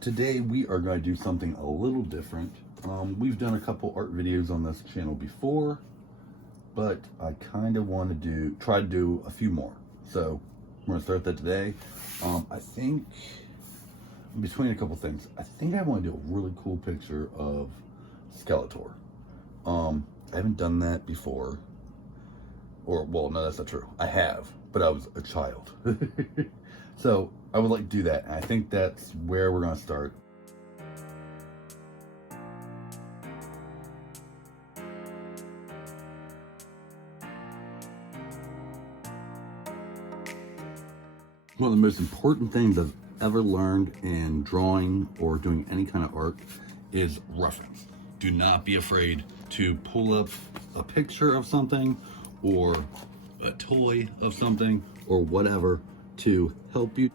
Today we are going to do something a little different. We've done a couple art videos on this channel before, but I kind of want to try to do a few more. So we're going to start that today. I think between a couple things, I think I want to do a really cool picture of Skeletor. I haven't done that before. Or, well, no, that's not true. I have, but I was a child. So I would like to do that. And I think that's where we're going to start. One of the most important things I've ever learned in drawing or doing any kind of art is roughing. Do not be afraid to pull up a picture of something or a toy of something or whatever to help you.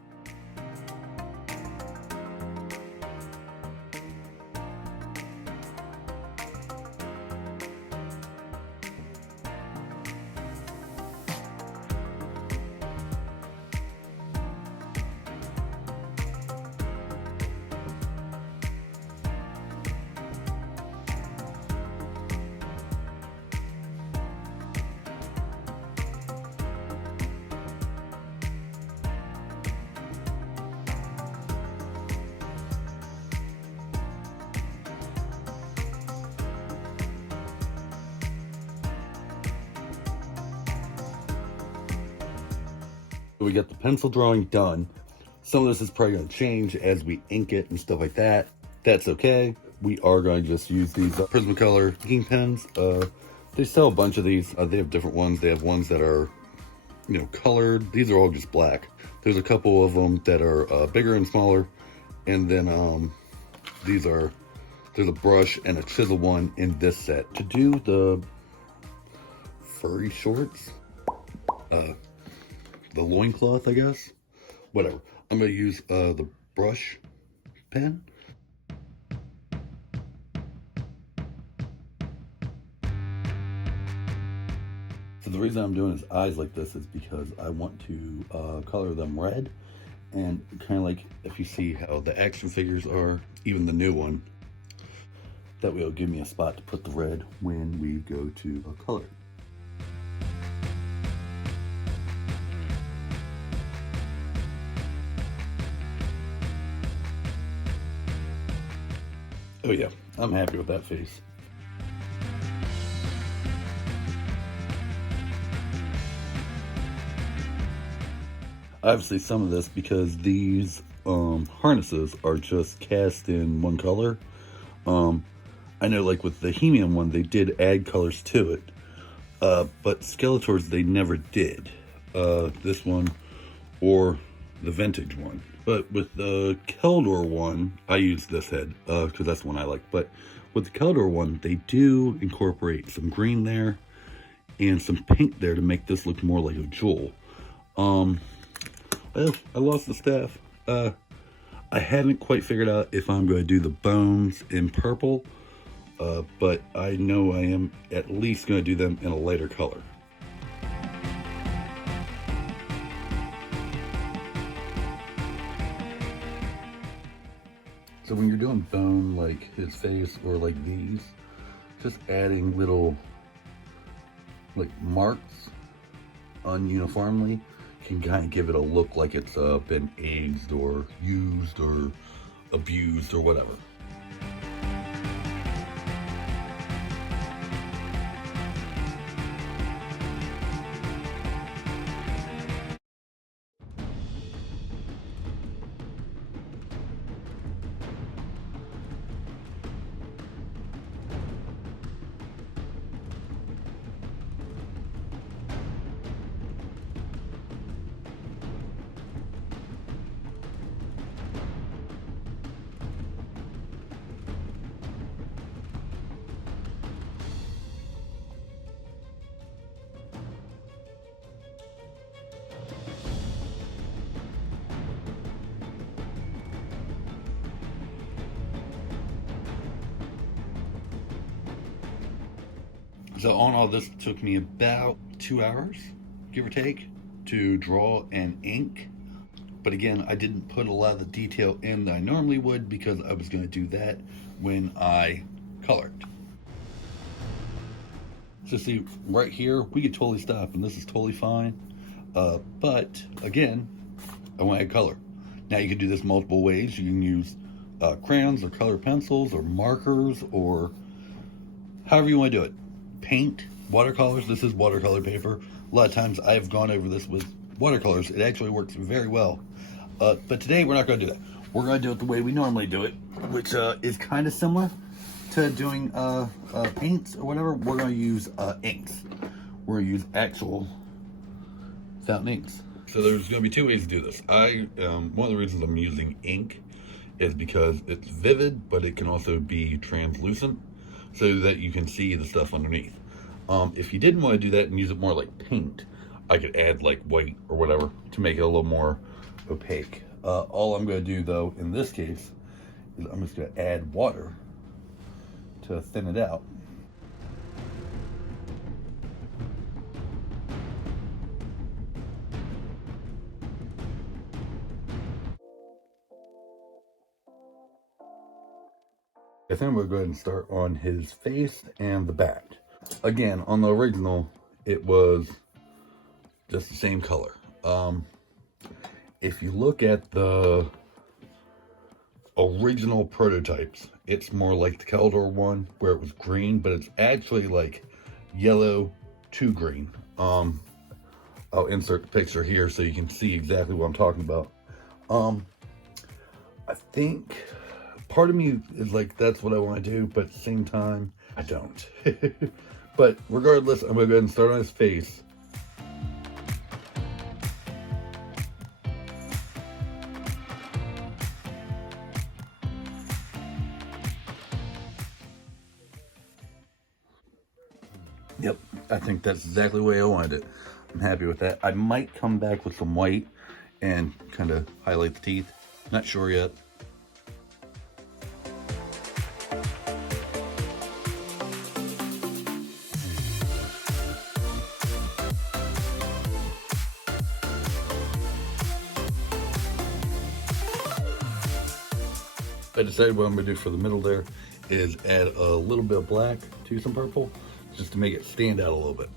We got the pencil drawing done. Some of this is probably going to change as we ink it and stuff like that. That's okay. We are going to just use these Prismacolor inking pens. They sell a bunch of these. They have different ones. They have ones that are, colored. These are all just black. There's a couple of them that are bigger and smaller. And then there's a brush and a chisel one in this set. To do the furry shorts, the loincloth, I guess, whatever, I'm going to use the brush pen. So the reason I'm doing his eyes like this is because I want to color them red, and kind of like if you see how the action figures are, even the new one, that way it'll give me a spot to put the red when we go to color. Oh yeah, I'm happy with that face. Obviously some of this because these harnesses are just cast in one color. I know like with the He-Man one, they did add colors to it. But Skeletor's, they never did. This one or the vintage one. But with the Keldor one, I use this head because that's the one I like. But with the Keldor one, they do incorporate some green there and some pink there to make this look more like a jewel. Well, I lost the staff. I haven't quite figured out if I'm going to do the bones in purple, but I know I am at least going to do them in a lighter color. So when you're doing bone like his face or like these, just adding little like marks ununiformly can kind of give it a look like it's been aged or used or abused or whatever. So on all this took me about 2 hours, give or take, to draw and ink. But again, I didn't put a lot of the detail in that I normally would because I was going to do that when I colored. So see, right here, we could totally stop, and this is totally fine. But again, I want to add color. Now you can do this multiple ways. You can use crayons or colored pencils or markers or however you want to do it. Paint, watercolors. This is watercolor paper. A lot of times I've gone over this with watercolors. It actually works very well. But today we're not going to do that. We're going to do it the way we normally do it, which is kind of similar to doing paints or whatever. We're going to use inks. We're going to use actual fountain inks. So there's going to be two ways to do this. One of the reasons I'm using ink is because it's vivid, but it can also be translucent so that you can see the stuff underneath. If you didn't want to do that and use it more like paint, I could add like white or whatever to make it a little more opaque. All I'm going to do though in this case is I'm just going to add water to thin it out. I think I'm going to go ahead and start on his face and the back. Again, on the original, it was just the same color. If you look at the original prototypes, it's more like the Skeletor one where it was green, but it's actually like yellow to green. I'll insert the picture here so you can see exactly what I'm talking about. I think part of me is like, that's what I want to do, but at the same time, I don't. But regardless, I'm going to go ahead and start on his face. Yep, I think that's exactly the way I wanted it. I'm happy with that. I might come back with some white and kind of highlight the teeth. Not sure yet. I decided what I'm going to do for the middle there is add a little bit of black to some purple just to make it stand out a little bit.